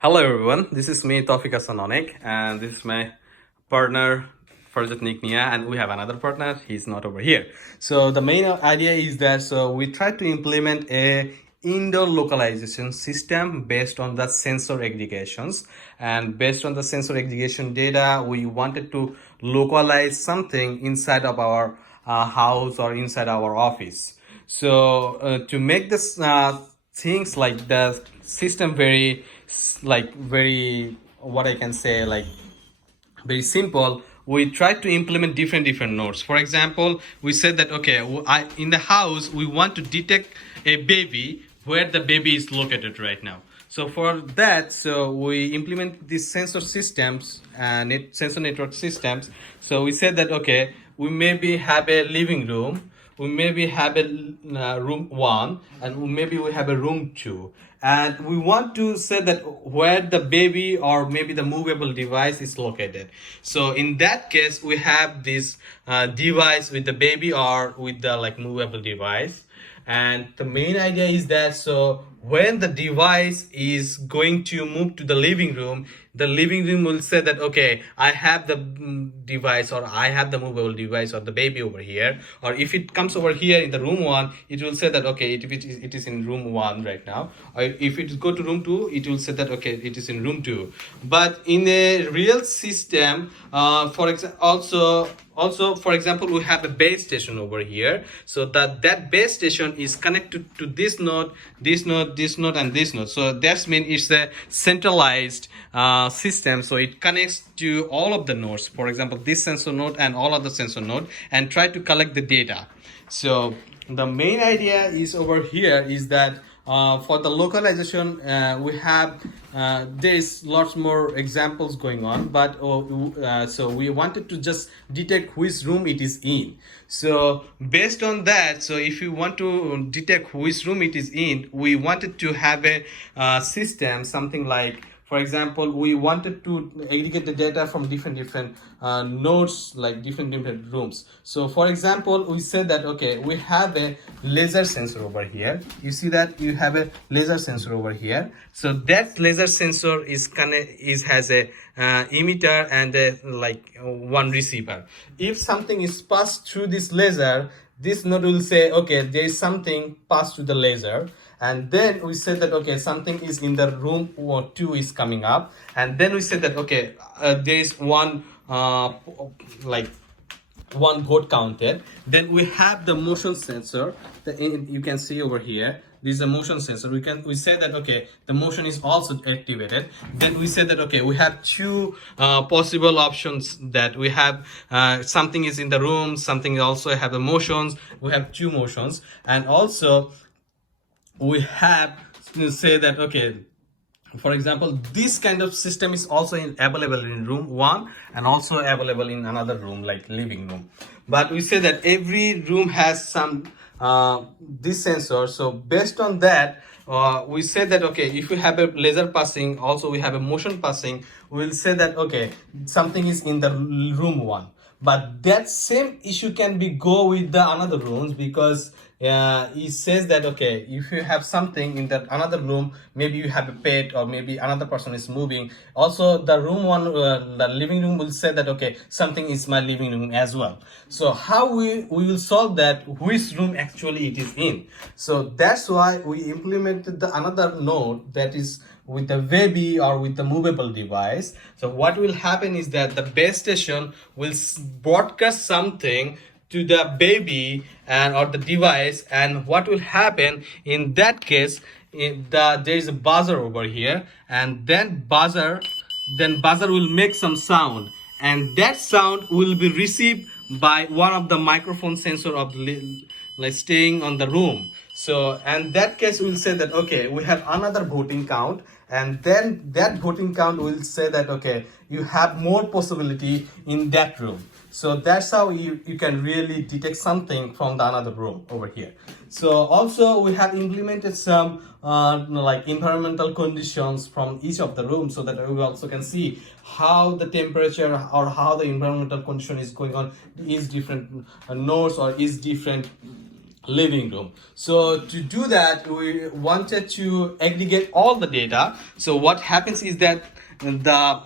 Hello everyone, this is me Tawfiq Hasanonik and this is my partner Farjat Niknia, and we have another partner, he's not over here. So the main idea is that we try to implement a indoor localization system based on the sensor aggregations, and based on the sensor aggregation data we wanted to localize something inside of our house or inside our office. So to make this things like the system very what I can say, like very simple, we try to implement different nodes. For example, we said that okay, in the house we want to detect a baby where the baby is located right now. So for that, so we implement these sensor systems and sensor network systems. So we said that okay, we maybe have a living room, we maybe have a room one, and maybe we have a room two, and we want to say that where the baby or maybe the movable device is located. So in that case we have this device with the baby or with the like movable device. And the main idea is that so when the device is going to move to the living room, the living room will say that okay, I have the device, or I have the movable device or the baby over here. Or if it comes over here in the room one, it will say that okay, it is in room one right now. Or if it go to room two, it will say that okay, it is in room two. But in a real system, for example, also for example, we have a base station over here. So that base station is connected to this node, this node, this node, and this node. So that means it's a centralized system. So it connects to all of the nodes, for example this sensor node and all of the sensor node, and try to collect the data. So the main idea is over here is that for the localization, we have there is lots more examples going on, but so we wanted to just detect which room it is in. So based on that, so if you want to detect which room it is in, we wanted to have a system, something like, for example, we wanted to aggregate the data from different nodes, like different rooms. So for example, we said that okay, we have a laser sensor over here. You see that you have a laser sensor over here. So that laser sensor has a emitter and one receiver. If something is passed through this laser, this node will say okay, there is something passed through the laser. And then we said that okay, something is in the room, or two is coming up. And then we said that okay, there is one one vote counted. Then we have the motion sensor that you can see over here. This is a motion sensor. We say that okay, the motion is also activated. Then we say that okay, we have two possible options, that we have something is in the room, something also have the motions. We have two motions. And also we have to say that okay, for example, this kind of system is also available in room one and also available in another room like living room. But we say that every room has some this sensor. So based on that, we say that okay, if we have a laser passing, also we have a motion passing, we'll say that okay, something is in the room one. But that same issue can be go with the another rooms, because it says that okay, if you have something in that another room, maybe you have a pet or maybe another person is moving, also the room one, the living room will say that okay, something is my living room as well. So how we will solve that, which room actually it is in? So that's why we implemented the another node that is with the baby or with the movable device. So what will happen is that the base station will broadcast something to the baby and or the device. And what will happen in that case, there is a buzzer over here, and then buzzer will make some sound, and that sound will be received by one of the microphone sensor of the like staying on the room. So and that case will say that okay, we have another voting count, and then that voting count will say that okay, you have more possibility in that room. So that's how you can really detect something from the another room over here. So also we have implemented some like environmental conditions from each of the rooms, so that we also can see how the temperature or how the environmental condition is going on is different nodes or is different living room. So to do that, we wanted to aggregate all the data. So what happens is that the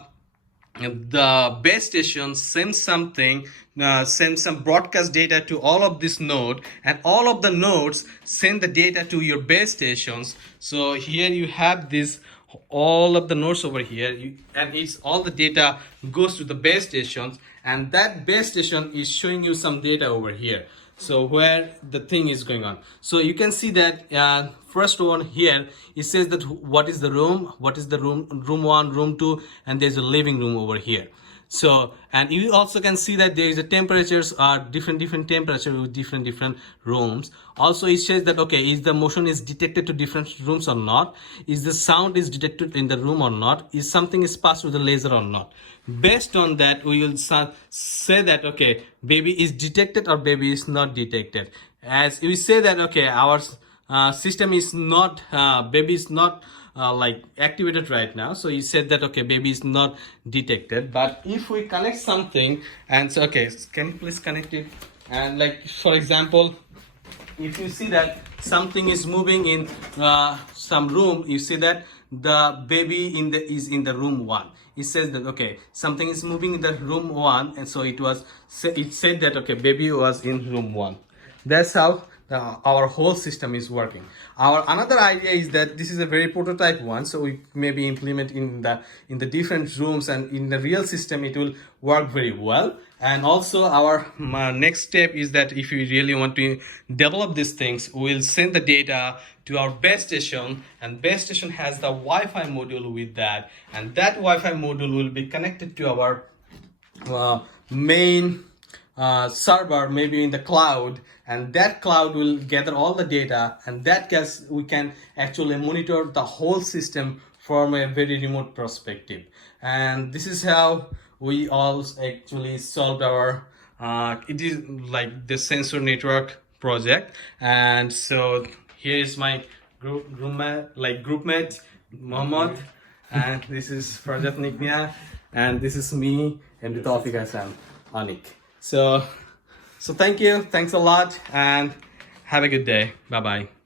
base station sends sends some broadcast data to all of this node, and all of the nodes send the data to your base stations. So here you have this, all of the nodes over here, and it's all the data goes to the base stations, and that base station is showing you some data over here, so where the thing is going on. So you can see that first one here, it says that what is the room, room 1, room 2, and there's a living room over here. So, and you also can see that there is a temperatures are different temperature with different rooms. Also it says that, okay, is the motion is detected to different rooms or not, is the sound is detected in the room or not, is something is passed with a laser or not. Based on that, we will say that, okay, baby is detected or baby is not detected. As we say that, okay, our system is not, baby is not like activated right now, so you said that, okay, baby is not detected. But if we connect something, and so, okay, can you please connect it, and like for example, if you see that something is moving in some room, you see that the baby is in the room 1. It says that, okay, something is moving in the room 1, and so it said that, okay, baby was in room 1. That's how our whole system is working. Our another idea is that this is a very prototype one, so we maybe implement in the different rooms, and in the real system it will work very well. And also our next step is that if we really want to develop these things, we'll send the data to our base station, and base station has the Wi-Fi module with that, and that Wi-Fi module will be connected to our main server, maybe in the cloud, and that cloud will gather all the data, and that case we can actually monitor the whole system from a very remote perspective. And this is how we all actually solved our it is like the sensor network project. And so here is my groupmate Mohammed, and this is Project Niknia, and this is me and the Tawfiq Hassan Anik. So thanks a lot, and have a good day. Bye bye.